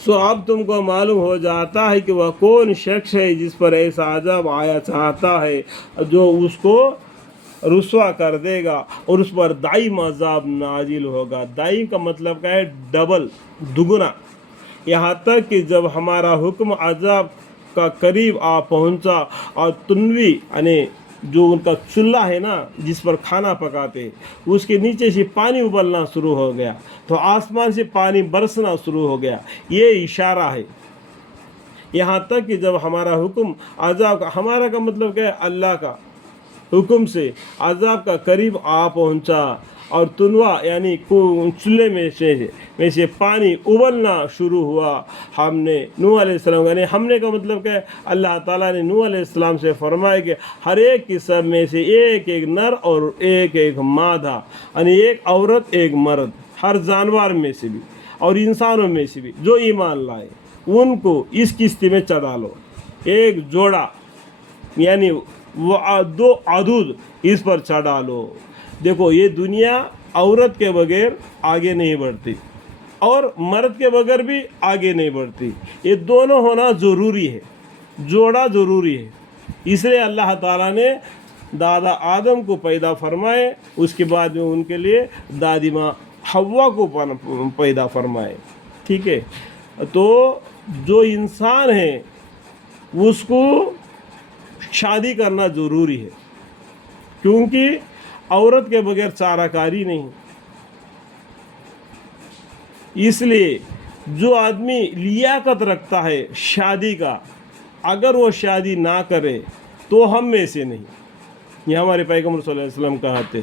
सो अब तुमको मालूम हो जाता है कि वह कौन शख्स है जिस पर ऐसा अज़ाब आया चाहता है, जो उसको रुस्वा कर देगा और उस पर दाइम अज़ाब नाजिल होगा। दाइम का मतलब क्या है? डबल, दुगुना। यहाँ तक कि जब हमारा हुक्म अज़ाब का करीब आ पहुँचा और तुनवी यानी जो उनका चूल्हा है ना जिस पर खाना पकाते, उसके नीचे से पानी उबलना शुरू हो गया, तो आसमान से पानी बरसना शुरू हो गया। ये इशारा है। यहाँ तक कि जब हमारा हुक्म अज़ाब का, हमारा का मतलब क्या है? अल्लाह का हुक्म से अज़ाब का करीब आ पहुँचा और तुनवा यानी चूल्हे में से पानी उबलना शुरू हुआ। हमने नूह अलैहिस्सलाम, यानी हमने का मतलब क्या है? अल्लाह ताला ने नूह अलैहिस्सलाम से फरमाया कि हर एक किस्म में से एक एक नर और एक एक मादा, यानी एक औरत एक मर्द, हर जानवर में से भी और इंसानों में से भी जो ईमान लाए उनको इस किश्ती में चढ़ा लो। एक जोड़ा यानी वो दो अदूद इस पर चढ़ा लो। देखो, ये दुनिया औरत के बगैर आगे नहीं बढ़ती और मर्द के बगैर भी आगे नहीं बढ़ती। ये दोनों होना ज़रूरी है, जोड़ा ज़रूरी है। इसलिए अल्लाह ताला ने दादा आदम को पैदा फरमाए, उसके बाद में उनके लिए दादी माँ हव्वा को पैदा फरमाए। ठीक है, तो जो इंसान है उसको शादी करना ज़रूरी है, क्योंकि औरत के बगैर चाराकारी नहीं। इसलिए जो आदमी लियाकत रखता है शादी का, अगर वो शादी ना करे तो हम में से नहीं, ये हमारे पैगम्बर सल्लल्लाहु अलैहि वसल्लम कहते,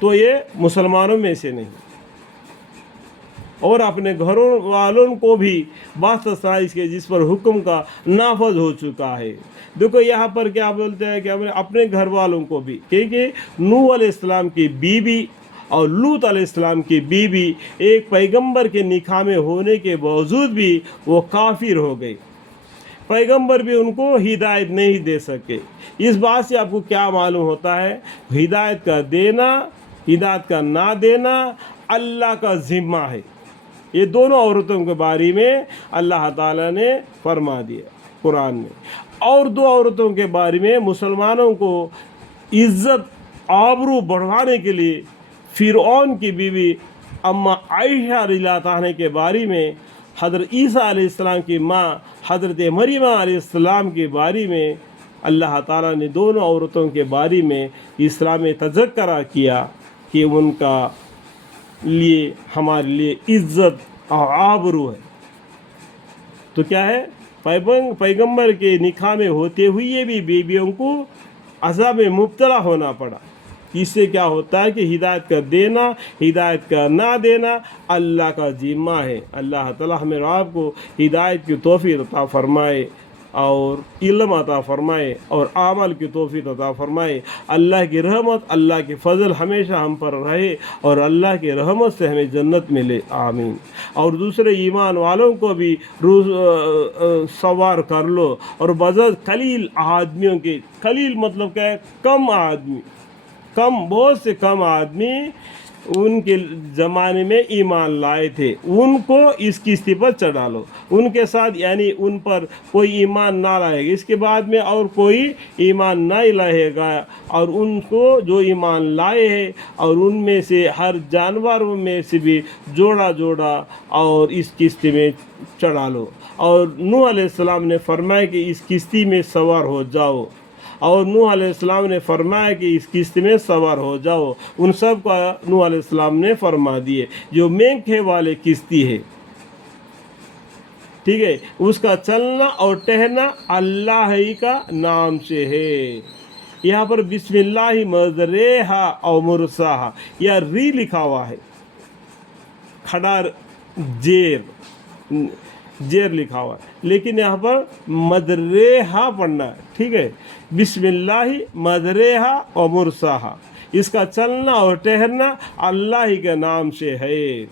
तो ये मुसलमानों में से नहीं। और अपने घरों वालों को भी बास्ता इसके जिस पर हुक्म का नाफज हो चुका है। देखो यहाँ पर क्या बोलते हैं कि अपने घर वालों को भी, क्योंकि नूह अलैहिस्सलाम की बीबी और लूत अलैहिस्सलाम की बीबी एक पैगंबर के निकाह में होने के बावजूद भी वो काफिर हो गए। पैगंबर भी उनको हिदायत नहीं दे सके। इस बात से आपको क्या मालूम होता है? हिदायत का देना, हिदायत का ना देना अल्लाह का ज़िम्मा है। ये दोनों औरतों के बारे में अल्लाह ताला ने फरमा दिया कुरान में। और दो औरतों के बारे में मुसलमानों को इज़्ज़त आबरू बढ़ाने के लिए फ़िरऔन की बीवी अम्मा आयशा रज़ियल्लाहु अन्हा के बारे में, हज़रत ईसा अलैहिस्सलाम की माँ हज़रत मरियम अलैहिस्सलाम के बारे में अल्लाह ताला ने दोनों औरतों के बारे में इस्लाम में तज़क्रा किया कि उनका लिए हमारे लिए इज़्ज़त और आबरू है। तो क्या है? पैगंबर के निकाह में होते हुए भी बीबियों को अज़ाब में मुब्तला होना पड़ा। इससे क्या होता है कि हिदायत का देना, हिदायत का ना देना अल्लाह का ज़िम्मा है। अल्लाह ताला हमें आपको हिदायत की तौफीक अता फरमाए और इल्म अता फरमाए और आमल की तौफीक अता फरमाए। अल्लाह की रहमत, अल्लाह के फजल हमेशा हम पर रहे और अल्लाह की रहमत से हमें जन्नत मिले, आमीन। और दूसरे ईमान वालों को भी सवार कर लो। और बज़द कलील आदमियों के, कलील मतलब क्या है? कम आदमी, कम, बहुत से कम आदमी उनके ज़माने में ईमान लाए थे, उनको इस किश्ती पर चढ़ा लो। उनके साथ यानी उन पर कोई ईमान ना लाएगा, इसके बाद में और कोई ईमान नहीं लाएगा। और उनको जो ईमान लाए हैं और उनमें से हर जानवरों में से भी जोड़ा जोड़ा और इस किश्ती में चढ़ा लो। और नूह अलैहिस्सलाम ने फरमाया कि इस किश्ती में सवार हो जाओ, और नूह अलैहिस्सलाम ने फरमाया कि इस किश्ती में सवार हो जाओ। उन सब का नूह अलैहिस्सलाम ने फरमा दिए। जो मेंढके वाले किश्ती है, ठीक है, उसका चलना और ठहरना अल्लाह ही का नाम से है। यहाँ पर बिस्मिल्लाहि मजरेहा और मुरसाहा, या री लिखा हुआ है, खड़ा जेर लिखा हुआ है, लेकिन यहाँ पर मदरेहा पढ़ना है। ठीक है, बिस्मिल्लाहि मदरेहा और मुरसाहा, इसका चलना और ठहरना अल्लाह ही के नाम से है।